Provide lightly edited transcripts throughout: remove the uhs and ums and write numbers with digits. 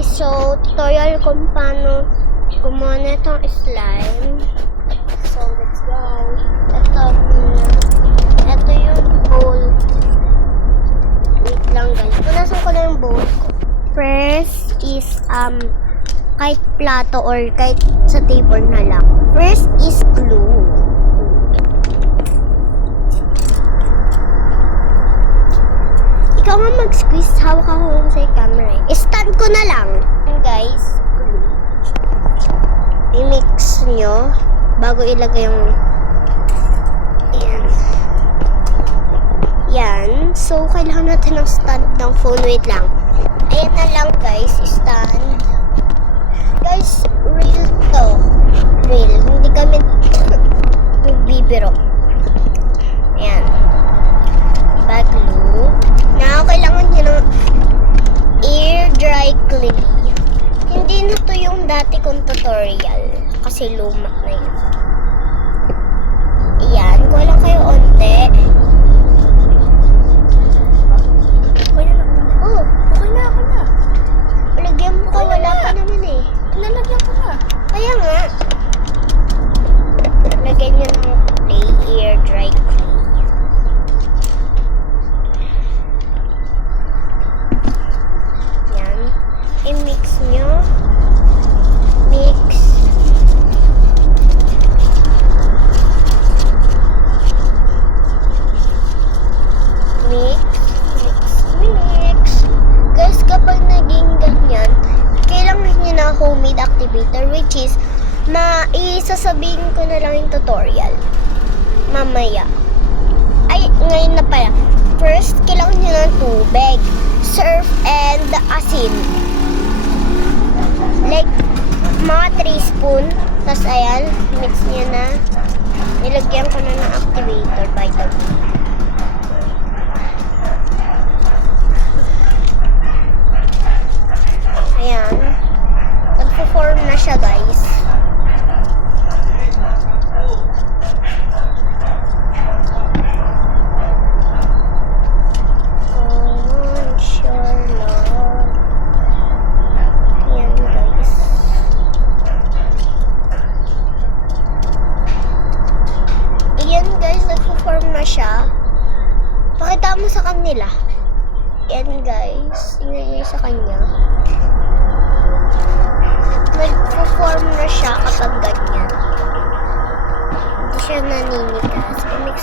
So, tutorial kung paano gumawa na itong slime. So, let's go. Ito yung bowl. Wait lang guys. Punasan ko lang yung bowl ko. First is, kahit plato or kahit sa table na lang. First is glue. Ikaw nga mag-squeeze, hawak ako sa camera. Stand ko na lang. Guys, glue. I-mix nyo bago ilagay yung yan. Yan. So, kailangan natin ng stand ng phone. Wait lang. Ayan na lang guys, stand. Guys, real to. Real. Hindi kami bibiro. Ayan. Bag glue. Now, kailangan nyo ng air dry clay. Hindi na to yung dati kong tutorial. Kasi luma na yun. Ayan. Kuha lang kayo onte. Okay na lang. Oh, okay na. Lagyan mo ko. Wala pa naman eh. Nalagyan ko na. Kaya nga. Lagyan nyo ng clay. Air dry clay. I-mix nyo. Mix. Guys, kapag naging ganyan, kailangan nyo na homemade activator, which is, isasabihin ko na lang yung tutorial. Mamaya. Ay, ngayon na pala. First, kailangan nyo ng tubig, surf, and asin. Like, mga 3 spoon. Tapos, ayan, mix nyo na. Nilagyan ko na ng activator, vitamin. Ayan. Nagpo-form na siya, guys. Siya. Pakita mo sa kanila. Yan guys. Tingnan nyo sa kanya. Nag-perform na siya kapag ganyan. Hindi siya naninigas. Mix.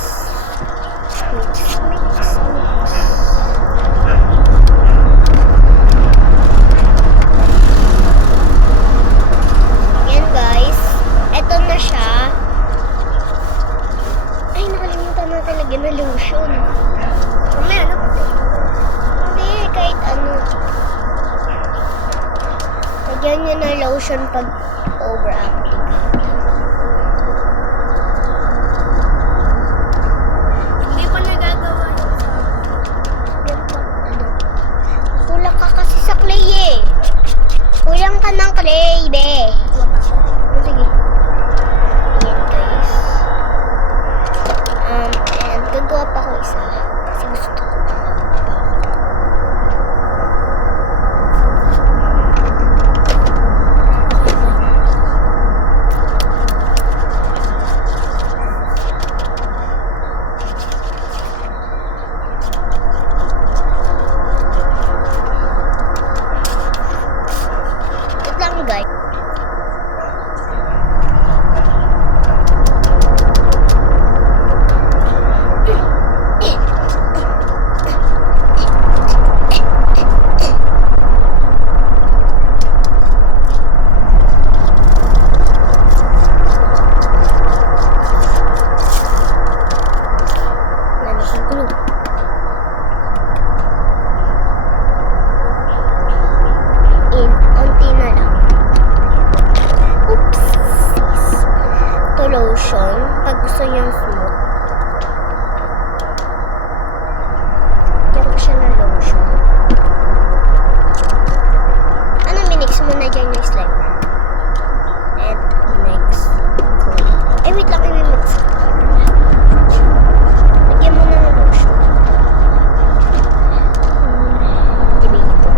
Yan guys. Eto na siya. Ay, nakalimutan natin lagyan na lotion. Mamaya na pati. Hindi, kahit ano. Lagyan nyo na lotion pag overactive. Hindi pa nagagawa yun sa... Yan pa, ano. Kulang ka kasi sa clay eh. Kulang ka ng clay, be. Sige. Yan guys. And gagawa pa ko isa. Kasi gusto ko. Wait lang guys. Lotion pag gusto niyang smooth. Lagyan ko siya ng lotion. Ano, minix mo na dyan yung slime. And next. Eh, wait lang, i-mix. Lagyan mo na ng lotion. Activator.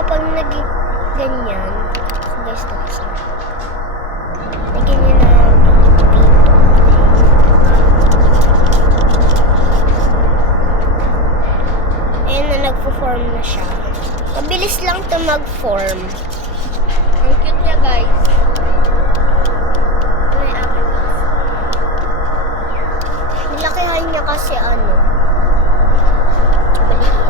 kapag naging ganyan, so guys, tapos na. Lagyan nyo ng pink. Ayan na, nagpo-form na siya. Mabilis lang to mag-form. Ang cute niya, guys. May akin guys. Nilakihan niya kasi ano. Maliit.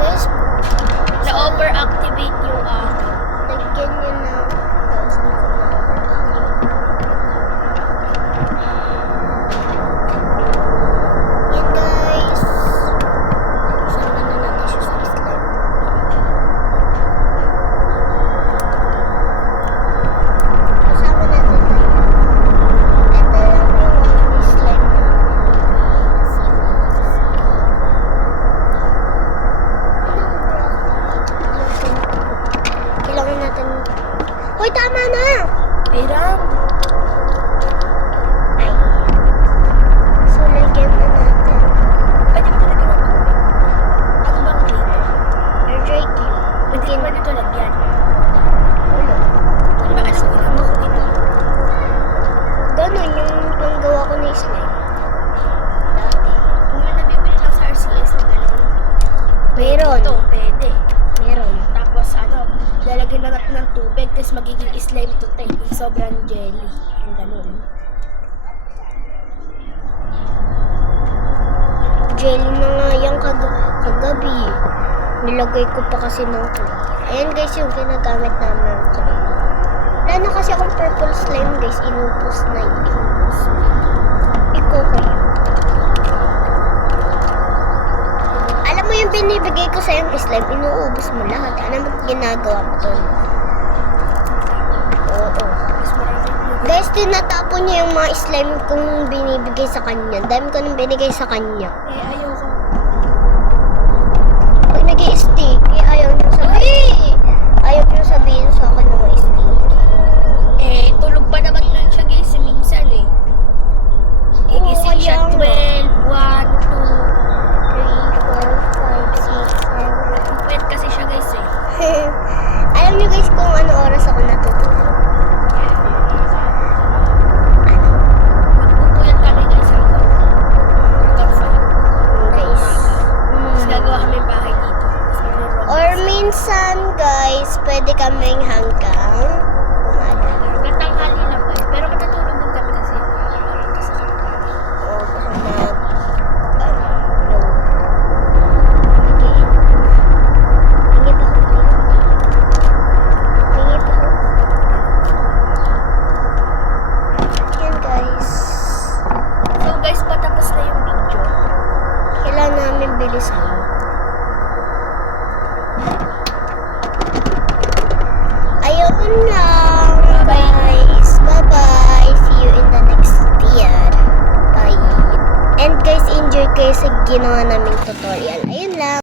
Guys, Na-overactivate yung lagyan niyo na. Yan guys. Sama na natin siya sa slime. Kasama natin na yun. Ito lang yung slime kailangan natin. Hoy, tama na! Hiram. Ay. So, lagyan na natin. Pwede mo talaga ng tubig. Ano bang dito? Air dry clean. Pwede ba dito lagyan? Ulo. Ano ba alam ko lang ako dito? Ganon yung panggawa ko na slime. Dati. Kung may nabibili lang sa RCS na gano'n. Meron. Ito, pwede. Meron. Tapos lalagyan na natin ng tubig, tapos magiging slime to tayo. Yung sobrang jelly. Yung gano'n. Jelly na nga yung kagabi. Nilagay ko pa kasi ng clay. Ayan guys yung ginagamit namin ng clay. Wala na kasi akong purple slime guys. Inupos na yun. Ikaw kayo. Alam mo yung binibigay ko sa yung slime, inuubos mo lahat. Ano mo ginagawa mo doon? Oo. Mas marami yung Guys, tinatapon niya yung mga slime kong binibigay sa kanya. Dami ko nang binigay sa kanya. ayoko. Pag nag-i-stick, ayaw niyo sabihin. Ayaw niyo sabihin sa akin na ma-stick. Tulog pa naman lang siya guys, minsan Gigising siya kaya nga. 12, 1, 2. 3, 4, 5, 6, 7, Pwede kasi siya guys 8. Alam niyo guys kung ano oras ako natutulog. Magpupuyat kami guys hanggang 5. Guys. Tapos gagawa kami yung bahay dito. Tapos magro-roll. Or minsan guys, pwede kaming hanggang umaga. Hanggang tanghali lang guys. Pero matutulog din kami kasi parang kasakit. O baka mag... load. Okay. Hingi pa ako. Hingi pa ako. Yan guys. So guys, patapos na yung video. Kailangan namin bilisan. Ayun lang. Bye-bye. Guys. Bye-bye. See you in the next video. Bye. And guys, enjoy kayo sa ginawa naming tutorial. Ayun lang.